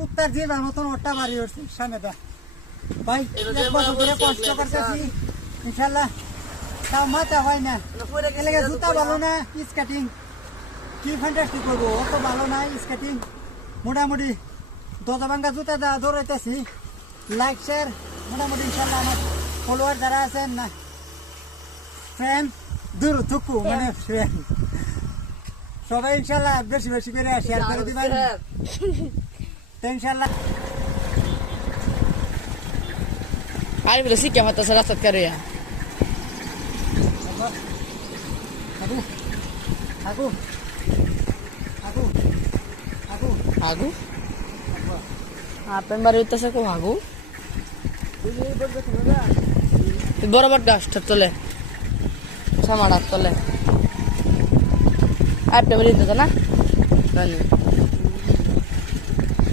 কুত্তার জিবার মতন ওটা বাড়ি উঠছে সামনেটা ভাই এক বছর ধরে কষ্ট করতেছি ইনশাল্লাহ তাও মাথা হয় না এলাকা জুতা ভালো না স্কেটিং কি ফ্যান্টাস্টিক করবো অত ভালো না স্কেটিং মোটামুটি দজা ভাঙ্গা জুতা দৌড়াইতেছি লাইক শেয়ার মোটামুটি ইনশাল্লাহ আমার ফলোয়ার যারা আছেন না ফ্যান দূর থুকু মানে ফ্যান সবাই ইনশাল্লাহ বেশি বেশি করে শেয়ার করে দিবেন ইনশাল্লাহ Ari bila sikya mata sa rasat kariya. Aku aku aku aku Hagu? Apen baru itu sa ko hagu. Borobar gas tole. Sama dak tole. Apen baru itu na. Dani.